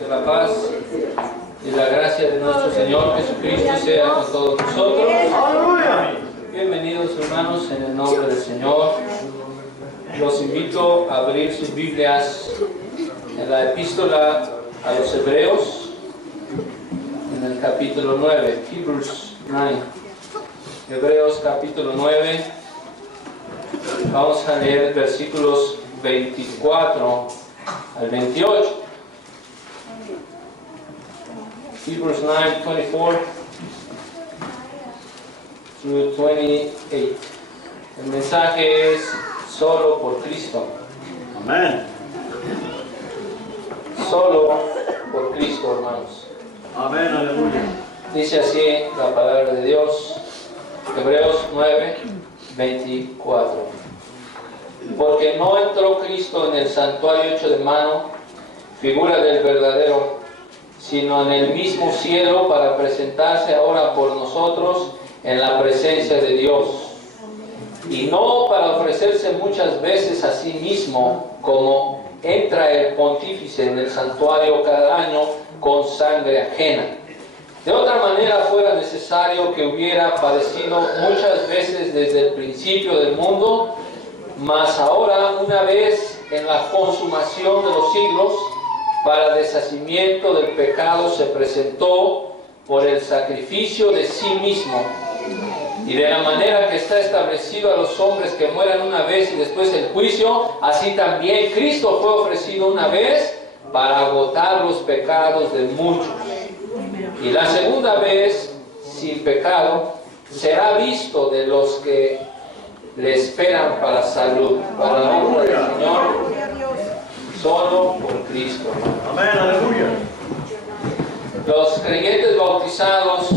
Que la paz y la gracia de nuestro Señor Jesucristo sea con todos nosotros. Bienvenidos, hermanos, en el nombre del Señor. Los invito a abrir sus Biblias en la epístola a los Hebreos, en el capítulo 9, Hebrews 9. Hebreos capítulo 9. Vamos a leer versículos 24 al 28. Hebrews 9, 24 through 28. El mensaje es solo por Cristo. Amén. Solo por Cristo, hermanos. Amén, aleluya. Dice así la palabra de Dios, Hebreos 9, 24. Porque no entró Cristo en el santuario hecho de mano, figura del verdadero, sino en el mismo cielo para presentarse ahora por nosotros en la presencia de Dios. Y no para ofrecerse muchas veces a sí mismo, como entra el pontífice en el santuario cada año con sangre ajena. De otra manera fuera necesario que hubiera padecido muchas veces desde el principio del mundo, mas ahora, una vez en la consumación de los siglos, para deshacimiento del pecado se presentó por el sacrificio de sí mismo. Y de la manera que está establecido a los hombres que mueran una vez y después el juicio, así también Cristo fue ofrecido una vez para agotar los pecados de muchos. Y la segunda vez, sin pecado, será visto de los que le esperan para salud, para la honra del Señor, solo por Cristo. Amén, aleluya. Los creyentes bautizados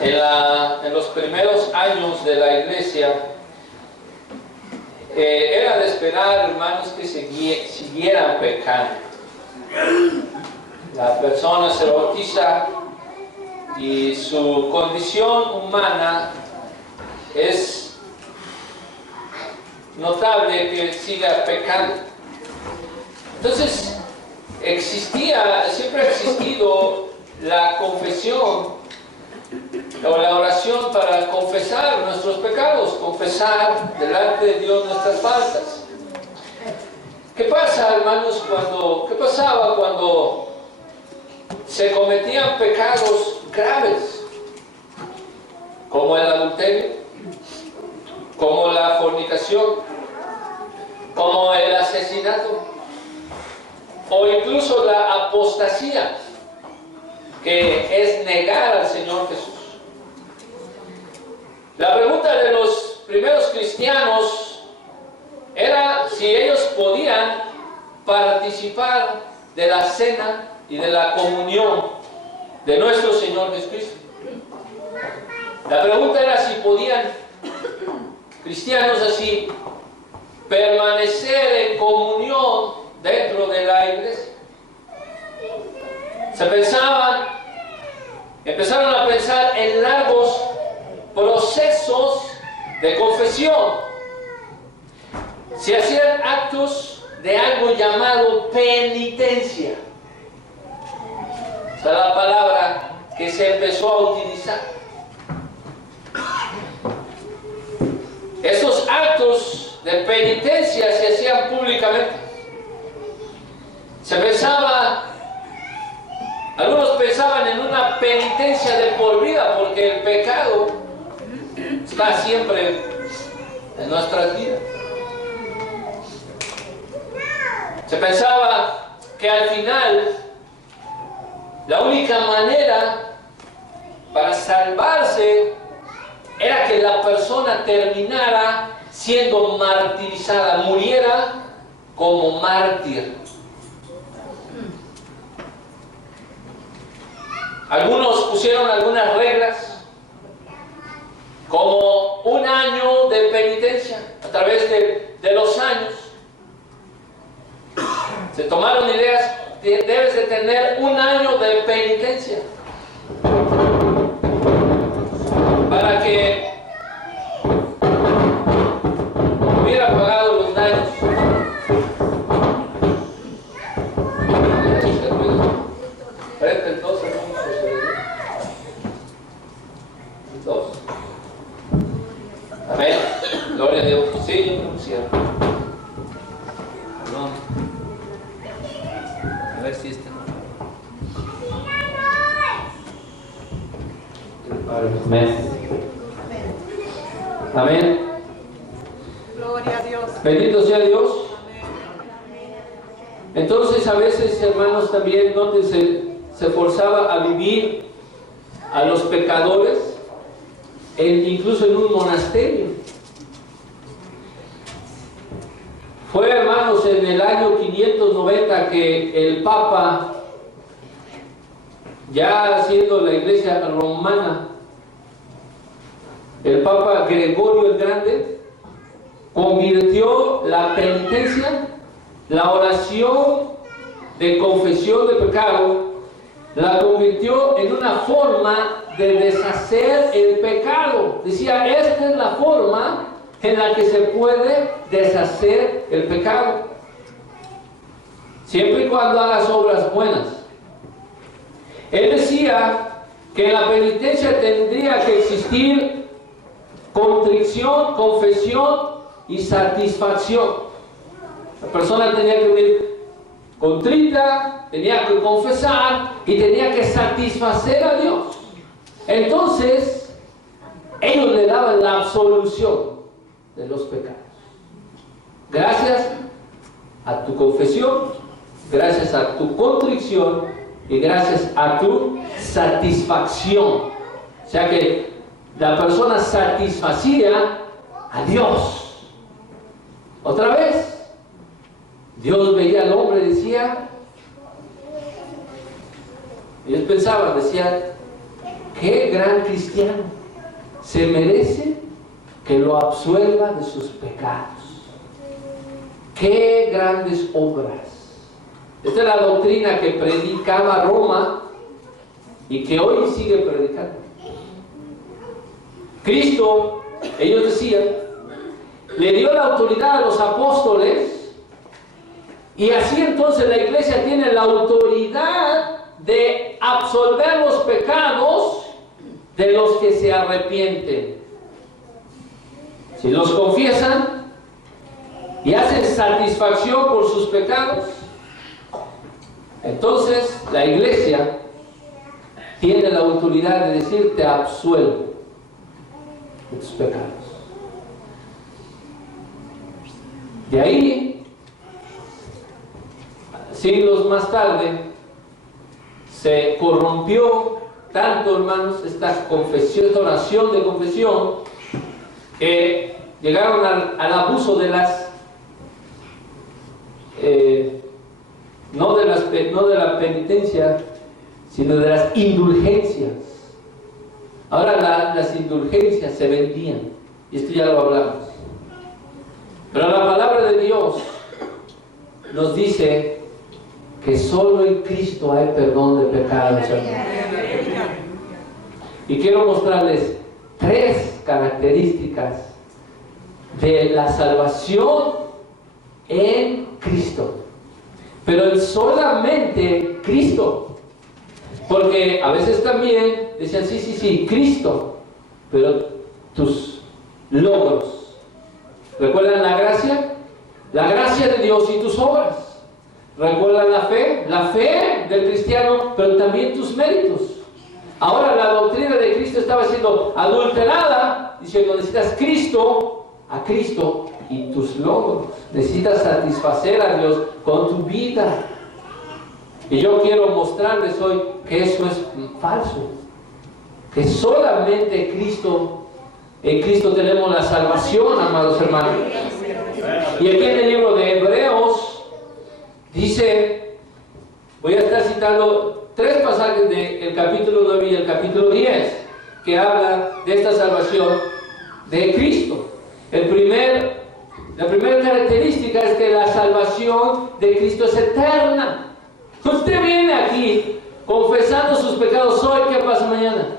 en los primeros años de la iglesia, era de esperar, hermanos, que siguieran pecando. La persona se bautiza y su condición humana es notable que siga pecando. Entonces, siempre ha existido la confesión o la oración para confesar nuestros pecados, confesar delante de Dios nuestras faltas. ¿Qué pasa, hermanos, qué pasaba cuando se cometían pecados graves, como el adulterio, como la fornicación, como el asesinato, o incluso la apostasía, que es negar al Señor Jesús? La pregunta de los primeros cristianos era si ellos podían participar de la cena y de la comunión de nuestro Señor Jesucristo. La pregunta era si podían cristianos así permanecer en comunión dentro de la iglesia. Empezaron a pensar en largos procesos de confesión. Se hacían actos de algo llamado penitencia. Esa es la palabra que se empezó a utilizar. Estos actos de penitencia se hacían públicamente. Algunos pensaban en una penitencia de por vida, porque el pecado está siempre en nuestras vidas. Se pensaba que al final la única manera para salvarse era que la persona terminara siendo martirizada, muriera como mártir. Algunos pusieron algunas reglas, como un año de penitencia. A través de los años se tomaron ideas: debes de tener un año de penitencia para que hubiera pagado los daños. Frente el 2, hermanos. El 2. Amén. Gloria a Dios. Sí, yo pronunciaba. Perdón. A ver si este no. Amén. Amén. Gloria a Dios. Bendito sea Dios. Entonces a veces, hermanos, también se forzaba a vivir a los pecadores, incluso en un monasterio. Fue, hermanos, en el año 590 que el Papa, ya siendo la Iglesia romana, el Papa Gregorio el Grande, convirtió la penitencia, la oración de confesión de pecado, la convirtió en una forma de deshacer el pecado. Decía, esta es la forma en la que se puede deshacer el pecado, siempre y cuando hagas obras buenas. Él decía que en la penitencia tendría que existir contrición, confesión y satisfacción. La persona tenía que venir contrita, tenía que confesar y tenía que satisfacer a Dios. Entonces, ellos le daban la absolución de los pecados. Gracias a tu confesión, gracias a tu contrición y gracias a tu satisfacción. O sea que la persona satisfacía a Dios. Otra vez, Dios veía al hombre y decía, ellos pensaban, decían, qué gran cristiano, se merece que lo absuelva de sus pecados. Qué grandes obras. Esta es la doctrina que predicaba Roma y que hoy sigue predicando. Cristo, ellos decían, le dio la autoridad a los apóstoles y así entonces la iglesia tiene la autoridad de absolver los pecados de los que se arrepienten. Si los confiesan y hacen satisfacción por sus pecados, entonces la iglesia tiene la autoridad de decir, te absuelvo de tus pecados. De ahí, siglos más tarde, se corrompió tanto, hermanos, esta confesión, esta oración de confesión, que llegaron al abuso de las no de la penitencia, sino de las indulgencias. Ahora las indulgencias se vendían, y esto ya lo hablamos. Pero la palabra de Dios nos dice que solo en Cristo hay perdón de pecados. Y quiero mostrarles 3 características de la salvación en Cristo. Pero en solamente Cristo. Porque a veces también decían, sí, Cristo, pero tus logros. ¿Recuerdan la gracia? La gracia de Dios y tus obras. ¿Recuerdan la fe? La fe del cristiano, pero también tus méritos. Ahora la doctrina de Cristo estaba siendo adulterada, diciendo, necesitas a Cristo y tus logros. Necesitas satisfacer a Dios con tu vida. Y yo quiero mostrarles hoy que eso es falso. Que solamente en Cristo tenemos la salvación, amados hermanos. Y aquí en el libro de Hebreos dice, voy a estar citando 3 pasajes del capítulo 9 y el capítulo 10 que hablan de esta salvación de Cristo. La primera característica es que la salvación de Cristo es eterna. Usted viene aquí confesando sus pecados hoy, ¿qué pasa mañana?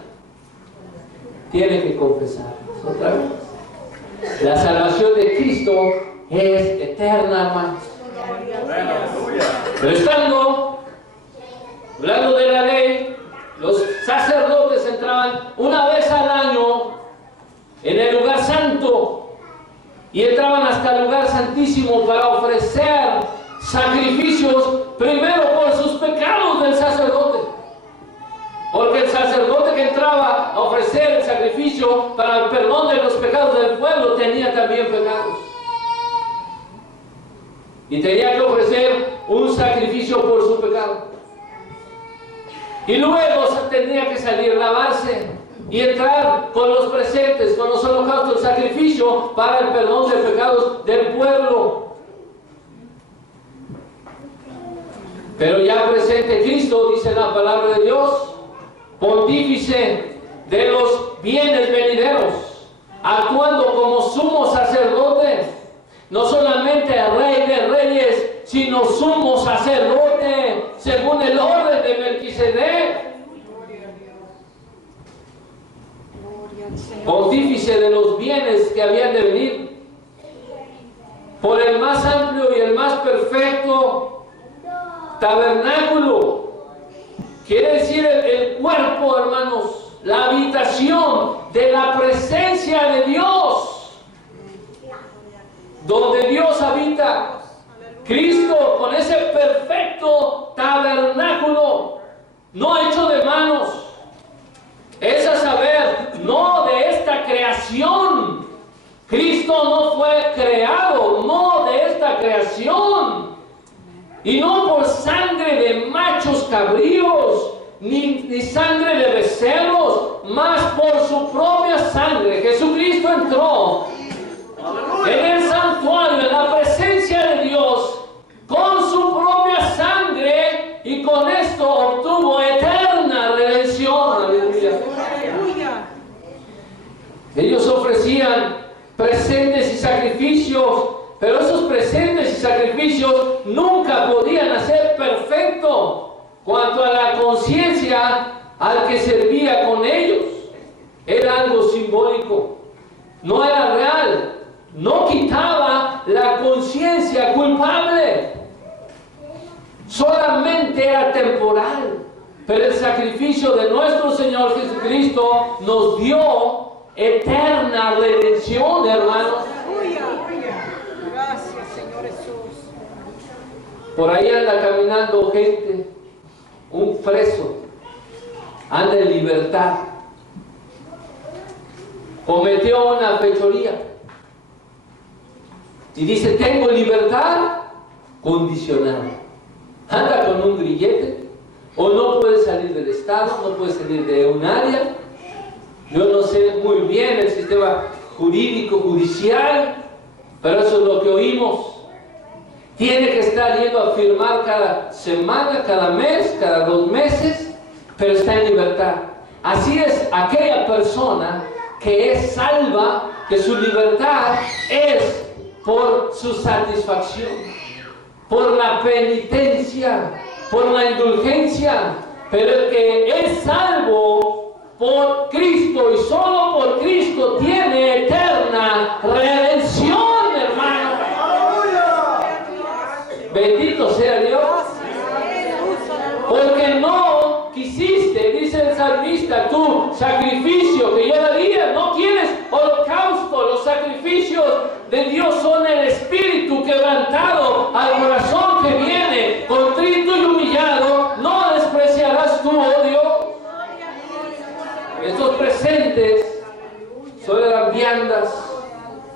Tiene que confesar otra vez. La salvación de Cristo es eterna, hermanos. Pero estando hablando de la ley, los sacerdotes entraban una vez al año en el lugar santo y entraban hasta el lugar santísimo para ofrecer sacrificios primero por sus pecados del sacerdote. Porque el sacerdote que entraba a ofrecer el sacrificio para el perdón de los pecados del pueblo tenía también pecados. Y tenía que ofrecer un sacrificio por su pecado. Y luego tenía que salir, lavarse y entrar con los presentes, con los holocaustos, el sacrificio para el perdón de pecados del pueblo. Pero ya presente Cristo, dice la palabra de Dios, pontífice de los bienes venideros, actuando como sumo sacerdote, no solamente rey de reyes, sino sumo sacerdote, según el orden de Melquisedec. Pontífice de los bienes que habían de venir, por el más amplio y el más perfecto tabernáculo. Quiere decir el cuerpo, hermanos, la habitación de la presencia de Dios, donde Dios habita. Cristo con ese perfecto tabernáculo, no hecho de manos, es a saber, no de esta creación. Cristo no fue creado, no de esta creación. Y no por sangre de machos cabríos, ni sangre de becerros, mas por su propia sangre. Jesucristo entró en el santuario, en la presencia de Dios, con su propia sangre, y con esto obtuvo eterna redención. Aleluya. Ellos ofrecían presentes y sacrificios, pero esos presentes y sacrificios nunca podían hacer perfecto cuanto a la conciencia al que servía con ellos. Era algo simbólico, no era real, no quitaba la conciencia culpable, solamente era temporal. Pero el sacrificio de nuestro Señor Jesucristo nos dio eterna redención, hermanos. Gracias, Señor Jesús. Por ahí anda caminando gente, un preso, anda en libertad, cometió una fechoría y dice: tengo libertad condicional. Anda con un grillete, o no puede salir del estado, no puede salir de un área. Yo no sé muy bien el sistema jurídico, judicial, pero eso es lo que oímos. Tiene que estar yendo a firmar cada semana, cada mes, cada 2 meses, pero está en libertad. Así es aquella persona que es salva, que su libertad es por su satisfacción, por la penitencia, por la indulgencia. Pero el que es salvo por Cristo y solo por Cristo tiene eterna redención, hermano. Bendito sea Dios. Porque no quisiste, dice el salmista, tu sacrificio que yo daría. No quieres holocausto. Los sacrificios de Dios son el espíritu quebrantado, al corazón que viene contrito y humillado. No despreciarás tú, oh Dios. Estos presentes solo eran viandas,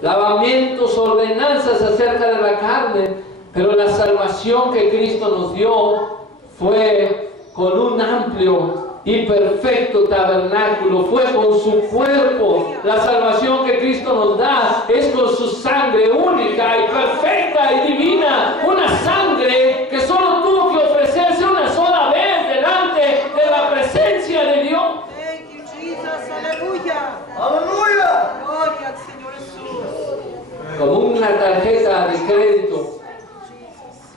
lavamientos, ordenanzas acerca de la carne. Pero la salvación que Cristo nos dio fue con un amplio y perfecto tabernáculo, fue con su cuerpo. La salvación que Cristo nos da es con su sangre única y perfecta y divina. Una sangre que solo tuvo que ofrecerse una sola vez delante de la presencia de Dios. Thank you, Jesus. Aleluya. Aleluya. Gloria al Señor Jesús. Como una tarjeta de crédito,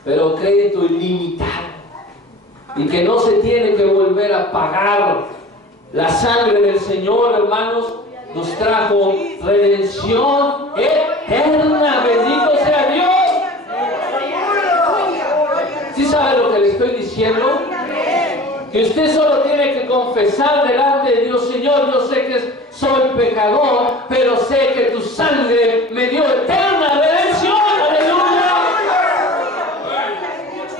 pero crédito ilimitado, y que no se tiene que volver a pagar. La sangre del Señor, hermanos, nos trajo redención eterna. Bendito sea Dios. ¿Sí sabe lo que le estoy diciendo? que usted solo tiene que confesar delante de Dios: Señor, yo sé que soy pecador, pero sé que tu sangre me dio eterna redención. ¡Aleluya!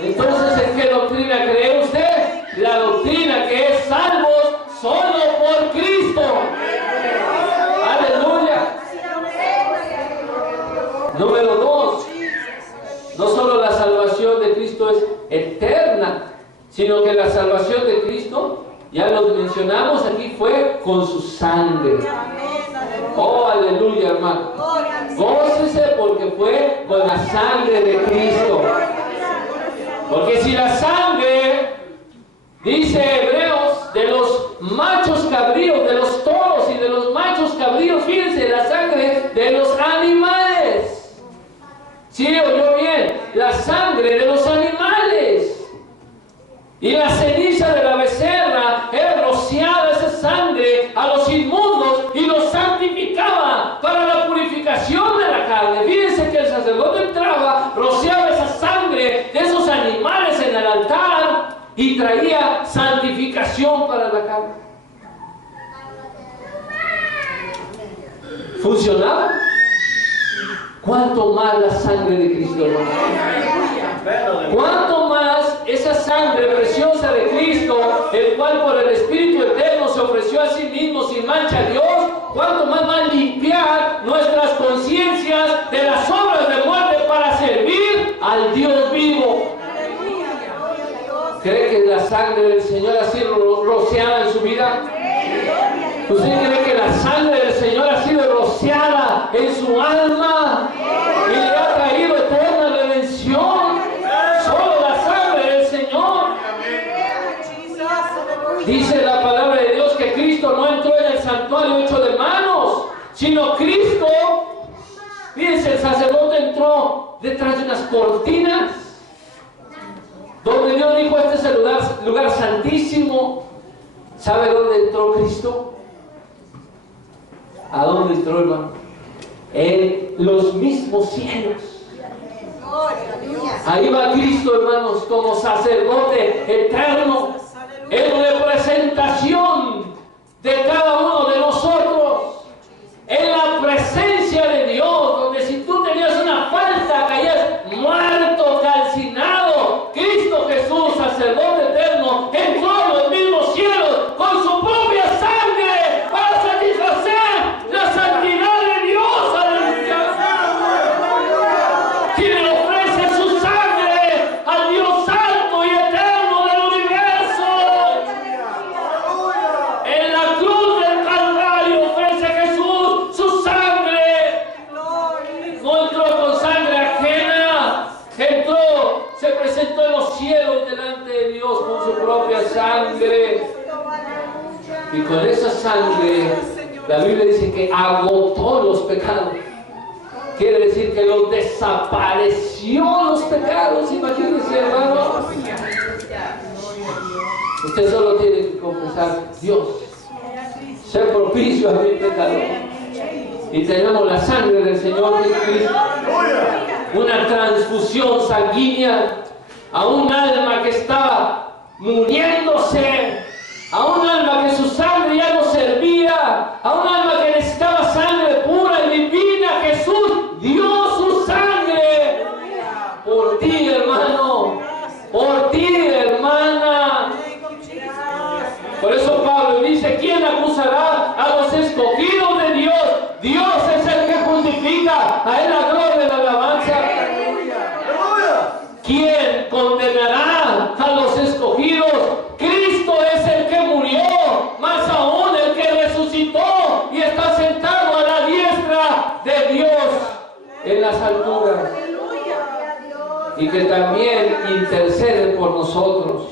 Entonces, ¿en qué doctrina cree usted? La doctrina que es salvos solo por Cristo. ¡Aleluya! Número 2. No solo la salvación de Cristo es eterna, sino que la salvación de Cristo, ya lo mencionamos aquí, fue con su sangre. Oh, aleluya, hermano. Gócese porque fue con la sangre de Cristo. Porque si la sangre, dice Hebreos, de los machos cabríos, de los toros y de los machos cabríos, fíjense, la sangre de los animales. ¿Sí oyó bien? La sangre de los animales. Y la ceniza de la becerra era rociada, esa sangre, a los inmundos y los santificaba para la purificación de la carne. Fíjense que el sacerdote entraba, rociaba esa sangre de esos animales en el altar y traía santificación para la carne. ¿Funcionaba? ¿Cuánto más la sangre de Cristo, hermano? ¿Cuánto más esa sangre preciosa de Cristo, el cual por el Espíritu Eterno se ofreció a sí mismo sin mancha a Dios? ¿Cuánto más va a limpiar nuestras conciencias de las obras de muerte para servir al Dios vivo? ¿Cree que la sangre del Señor ha sido rociada en su vida? ¿Usted cree que la sangre del Señor ha sido rociada en su alma y le ha traído eterna redención? Solo la sangre del Señor. Dice la palabra de Dios que Cristo no entró en el santuario hecho de manos, sino Cristo, fíjense, el sacerdote entró detrás de unas cortinas, donde Dios dijo: este es el lugar santísimo. ¿Sabe dónde entró Cristo? ¿A dónde entró, hermano? En los mismos cielos. Ahí va Cristo, hermanos, como sacerdote eterno, en representación de cada uno de nosotros, en la presencia de Dios, donde si tú tenías una falta, caías muerto, calcinado. Cristo Jesús, sacerdote eterno, entró en los mismos cielos con su propia sangre para satisfacer la santidad de Dios. ¡Aleluya! Quien le ofrece su sangre al Dios santo y eterno del universo. En la cruz del Calvario ofrece Jesús su sangre. No entró con sangre ajena, entró, se presentó en los cielos delante de Dios con su propia sangre. Y con esa sangre, la Biblia dice que agotó los pecados. Quiere decir que los desapareció los pecados. Imagínense, hermano. Usted solo tiene que confesar: Dios, sé propicio a mi pecador. Y tenemos la sangre del Señor Jesucristo, una transfusión sanguínea a un alma que estaba muriéndose, a un alma que su sangre ya no servía, a un alma que necesitaba sangre pura y divina. Jesús dio su sangre por ti, hermano, por ti, hermana. Por eso Pablo dice: ¿quién acusará a los escogidos de Dios? Dios es el que justifica, a él la gloria y la alabanza. ¿Quién condenará a los escogidos? Cristo es el que murió, más aún el que resucitó y está sentado a la diestra de Dios en las alturas, y que también intercede por nosotros.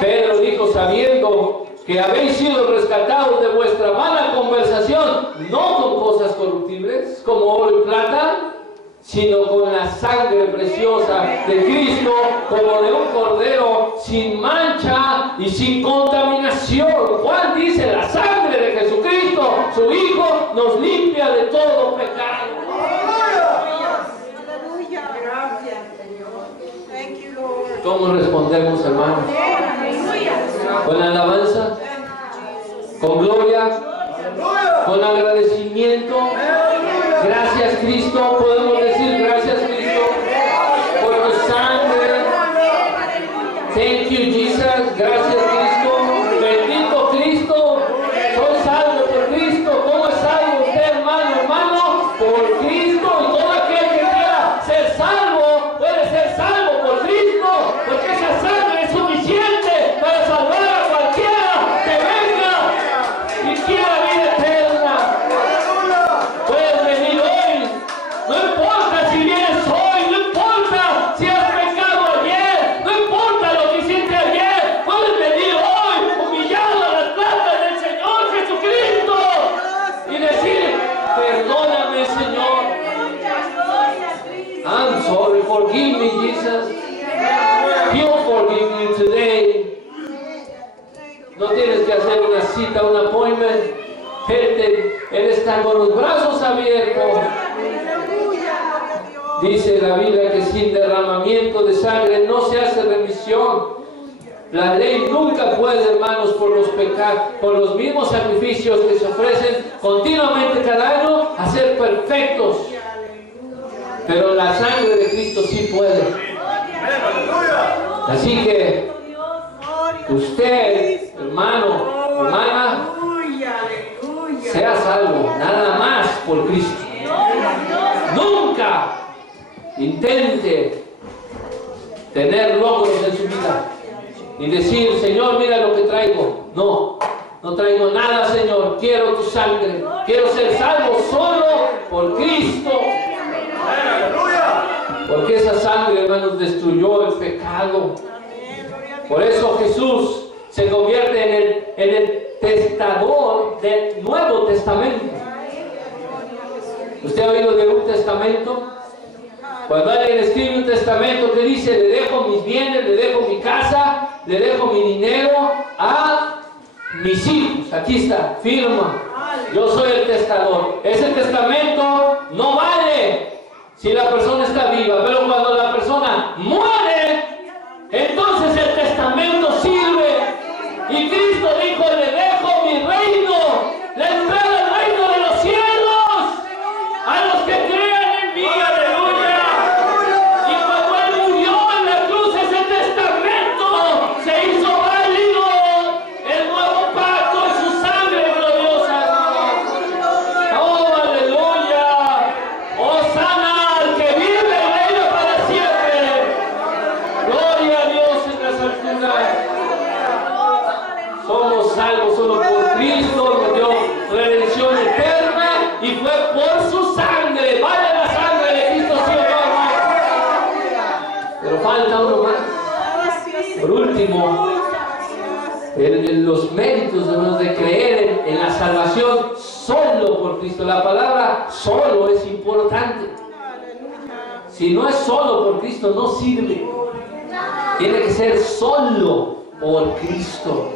Pedro dijo: sabiendo que habéis sido rescatados de vuestra vana conversación, no con cosas corruptibles como oro y plata, sino con la sangre preciosa de Cristo, como de un cordero sin mancha y sin contaminación. Juan dice: la sangre de Jesucristo, su Hijo, nos limpia de todo pecado. Gracias, Señor. Thank you, Lord. ¿Cómo respondemos, hermanos? con alabanza, con gloria, con agradecimiento. Gracias, Cristo. Podemos decir gracias, Cristo, por tu sangre. Thank you, Jesus. Gracias, Cristo. Bendito Cristo. Soy salvo por Cristo. ¿Cómo es salvo usted, hermano, hermano? Por Cristo. Y todo aquel que quiera ser salvo puede ser salvo por Cristo, porque esa sangre es suficiente para salvar a cualquiera que venga y quiera vida eterna. Puedes venir hoy. No importa si vienes hoy, no importa si has pecado ayer, no importa lo que hiciste ayer. Puedes venir hoy humillado a las plantas del Señor Jesucristo y decir: perdóname, Señor. I'm sorry, forgive me, Jesus. He'll forgive you today. No tienes que hacer una cita, un appointment. Él está con los brazos abiertos. Dice la Biblia que sin derramamiento de sangre no se hace remisión. La ley nunca puede, hermanos, por los pecados, por los mismos sacrificios que se ofrecen continuamente cada año, a ser perfectos. Pero la sangre de Cristo sí puede. Así que usted, hermano, hermana, sea salvo, nada más por Cristo. Nunca intente tener logros en su vida y decir: Señor, mira lo que traigo. No, no traigo nada, Señor. Quiero tu sangre. Quiero ser salvo solo por Cristo. Porque esa sangre, hermanos, destruyó el pecado. Por eso Jesús se convierte en el testador del Nuevo Testamento. ¿Usted ha oído de un testamento? Cuando alguien escribe un testamento que dice: le dejo mis bienes, le dejo mi casa, le dejo mi dinero a mis hijos. Aquí está, firma. Yo soy el testador. Ese testamento no vale si la persona está viva, pero cuando la persona muere, entonces el testamento sirve. Y Cristo dijo: le dejo mi reino, la entrada al reino de los cielos a los que crean en mí. Aleluya. Y cuando Él murió en la cruz, ese testamento se hizo válido. El nuevo pacto en su sangre gloriosa. Oh, aleluya. Oh, sana al que vive y reina para siempre. Gloria a Dios en las alturas. Somos salvos solo por Cristo. Nos dio redención eterna y fue por su sangre. Vale la sangre de Cristo, sí o no. Pero falta uno más. Por último, los méritos de creer en la salvación solo por Cristo. La palabra solo es importante. Si no es solo por Cristo, no sirve. Tiene que ser solo por Cristo.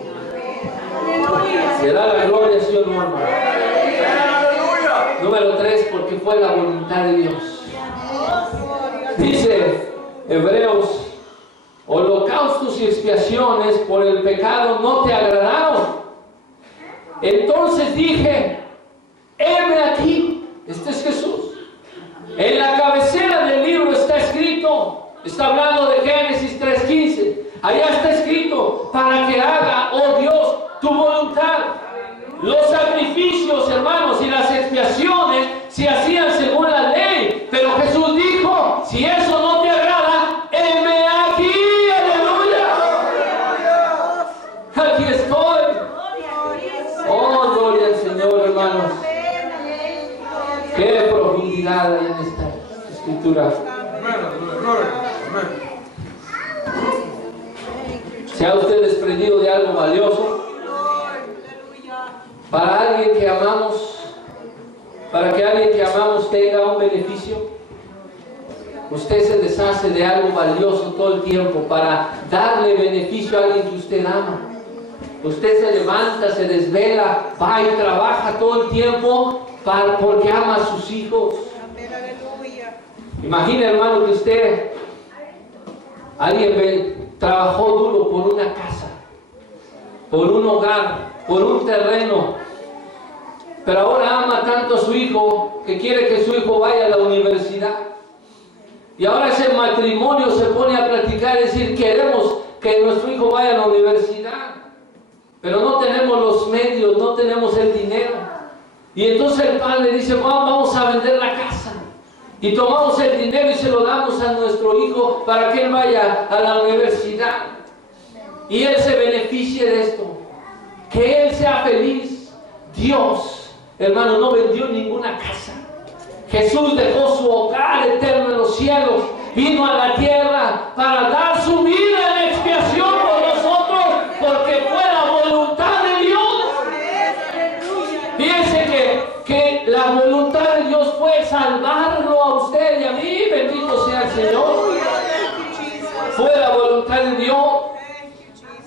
Se da la gloria, Señor, hermano. Número 3, porque fue la voluntad de Dios. Dice Hebreos: holocaustos y expiaciones por el pecado no te agradaron. Entonces dije: heme aquí. Este es Jesús. En la cabecera del libro está escrito, está hablando de Génesis 3:15. Allá está escrito: para que haga, oh Dios, tu voluntad. Los sacrificios, hermanos, y las expiaciones se hacían según la ley. Pero Jesús dijo: si eso no te agrada, heme aquí. Aleluya. Aquí estoy. Oh, gloria al Señor, hermanos. Qué profundidad hay en esta escritura. ¿Se ha usted desprendido de algo valioso? Para alguien que amamos, para que alguien que amamos tenga un beneficio. Usted se deshace de algo valioso todo el tiempo para darle beneficio a alguien que usted ama. Usted se levanta, se desvela, va y trabaja todo el tiempo porque ama a sus hijos. Imagine, hermano, que usted, alguien trabajó duro por una casa, por un hogar, por un terreno. Pero ahora ama tanto a su hijo que quiere que su hijo vaya a la universidad. Y ahora ese matrimonio se pone a platicar y decir, queremos que nuestro hijo vaya a la universidad, pero no tenemos los medios, no tenemos el dinero. Y entonces el padre dice, vamos a vender la casa. Y tomamos el dinero y se lo damos a nuestro hijo para que él vaya a la universidad. Y él se beneficie de esto. Que él sea feliz. Dios, hermano, no vendió ninguna casa. Jesús dejó su hogar eterno en los cielos. Vino a la tierra para dar su vida en expiación por nosotros, porque fue la voluntad de Dios. Fíjense que la voluntad de Dios fue salvarlo a usted y a mí. Bendito sea el Señor. Fue la voluntad de Dios.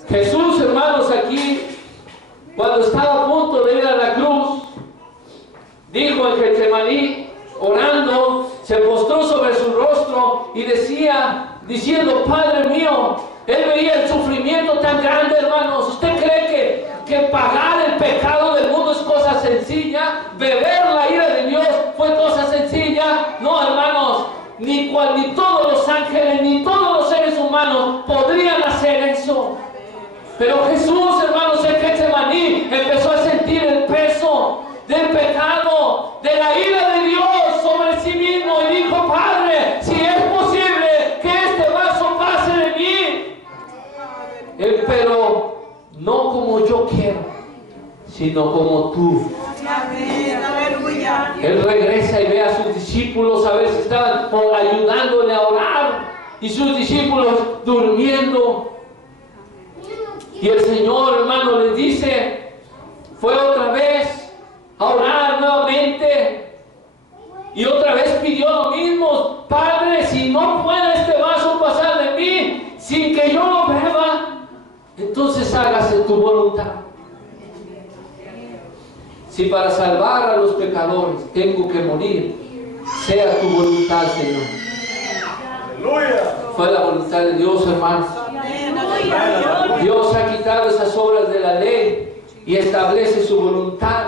Jesús, hermanos, aquí, cuando estaba a punto de ir a la cruz, dijo en Getsemaní, orando, se postró sobre su rostro y decía, diciendo, Padre mío, él veía el sufrimiento tan grande, hermanos. ¿Usted cree que pagar el pecado del mundo es cosa sencilla? ¿Beber la ira de Dios fue cosa sencilla? No, hermanos, ni todos los ángeles, ni todos los seres humanos podrían hacer eso. Pero Jesús, hermanos, en Getsemaní empezó a sentir el peso del pecado, de la ira de Dios sobre sí mismo, y dijo, Padre, si es posible que este vaso pase de mí, pero no como yo quiero, sino como tú. Él regresa y ve a sus discípulos, a veces estaban ayudándole a orar, y sus discípulos durmiendo. Y el Señor, hermano, les dice, fue otra vez a orar nuevamente, y otra vez pidió lo mismo, Padre, si no puede este vaso pasar de mí sin que yo lo beba, entonces hágase tu voluntad. Si para salvar a los pecadores tengo que morir, sea tu voluntad, Señor. Aleluya. Fue la voluntad de Dios, hermanos. Dios ha quitado esas obras de la ley y establece su voluntad,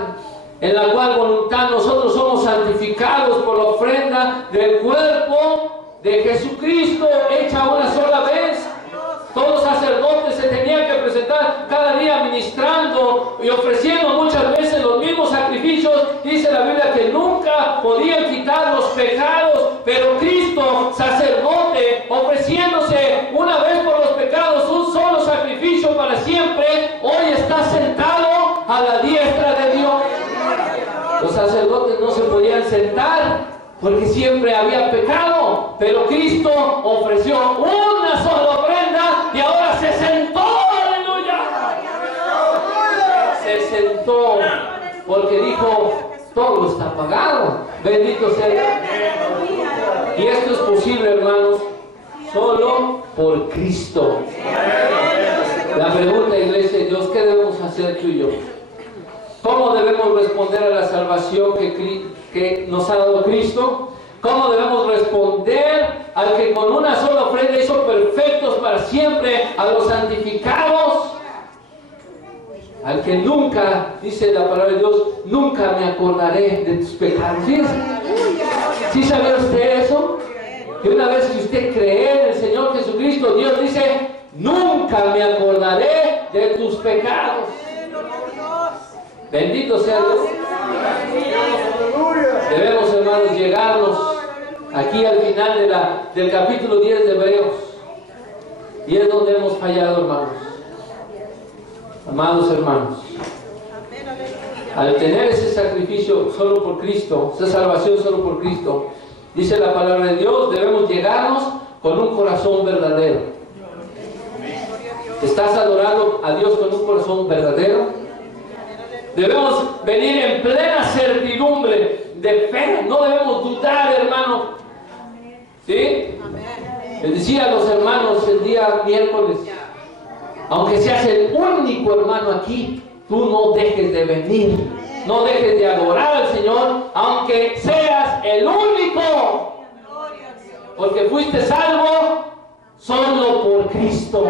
en la cual voluntad nosotros somos santificados por la ofrenda del cuerpo de Jesucristo hecha una sola vez. Todos los sacerdotes se tenían que presentar cada día ministrando y ofreciendo muchas veces los mismos sacrificios. Dice la Biblia que nunca podían quitar los pecados, pero Cristo, sacerdote, ofreciéndose una vez por los pecados, un solo sacrificio para siempre, hoy está sentado a la diestra de Dios. Los sacerdotes no se podían sentar porque siempre había pecado, pero Cristo ofreció una sola ofrenda y ahora se sentó. ¡Aleluya! Se sentó porque dijo, todo está pagado. Bendito sea Dios. Y esto es posible, hermanos, solo por Cristo. La pregunta, iglesia de Dios, ¿qué debemos hacer tú y yo? ¿Cómo debemos responder a la salvación que nos ha dado Cristo? ¿Cómo debemos responder al que con una sola ofrenda hizo perfectos para siempre a los santificados? Al que nunca, dice la palabra de Dios, nunca me acordaré de tus pecados. ¿Sí sabía usted eso? Que una vez que usted cree en el Señor Jesucristo, Dios dice, nunca me acordaré de tus pecados. Bendito sea Dios. Debemos, hermanos, llegarnos aquí al final del capítulo 10 de Hebreos. Y es donde hemos fallado, hermanos. Amados hermanos, al tener ese sacrificio solo por Cristo, esa salvación solo por Cristo, dice la palabra de Dios, debemos llegarnos con un corazón verdadero. ¿Estás adorando a Dios con un corazón verdadero? Debemos venir en plena certidumbre de fe, no debemos dudar, hermano. ¿Sí? Les decía a los hermanos el día miércoles, aunque seas el único hermano aquí, tú no dejes de venir, no dejes de adorar al Señor, aunque seas el único, porque fuiste salvo solo por Cristo.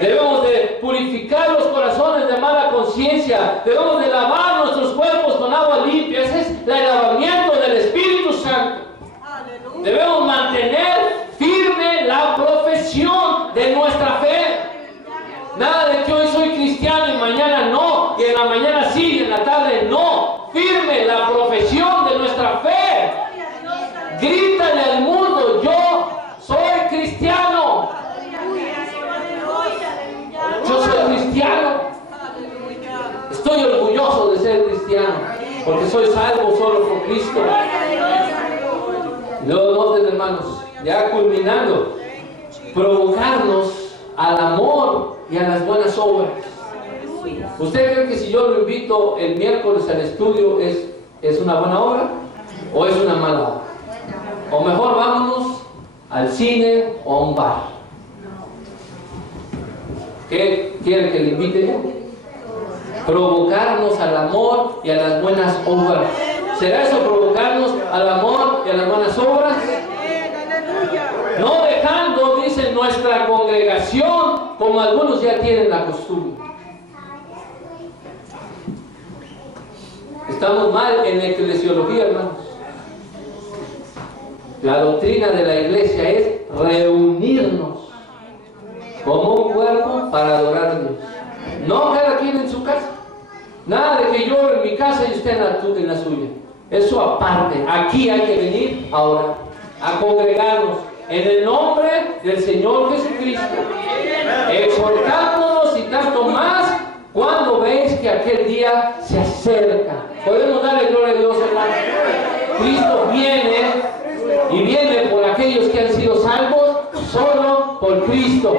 Debemos de purificar los corazones de mala conciencia. Debemos de lavar nuestros cuerpos con agua limpia. Ese es el lavamiento del Espíritu Santo. Aleluya. Debemos mantener firme la profesión de nuestra fe. Nada de que hoy soy cristiano y mañana no, y en la mañana sí y en la tarde no. Firme la profesión de nuestra fe. Grítale al mundo: yo soy cristiano. Yo soy cristiano. Estoy orgulloso de ser cristiano, porque soy salvo solo por Cristo. Luego noten, hermanos, ya culminando, provocarnos al amor y a las buenas obras. ¿Usted cree que si yo lo invito el miércoles al estudio es una buena obra o es una mala obra? O mejor vámonos al cine o a un bar. ¿Qué quiere que le invite yo? Provocarnos al amor y a las buenas obras. ¿Será eso provocarnos al amor y a las buenas obras? No dejando, dice, nuestra congregación, como algunos ya tienen la costumbre. Estamos mal en la eclesiología, hermanos. La doctrina de la iglesia es reunirnos como un cuerpo para adorar a Dios. No cada quien en su casa. Nada de que yo en mi casa y usted en la suya. Eso aparte. Aquí hay que venir ahora a congregarnos en el nombre del Señor Jesucristo, exhortándonos y tanto más cuando veis que aquel día se acerca. Podemos darle gloria a Dios, hermano. Cristo viene y viene por aquellos que han sido salvos solo por Cristo.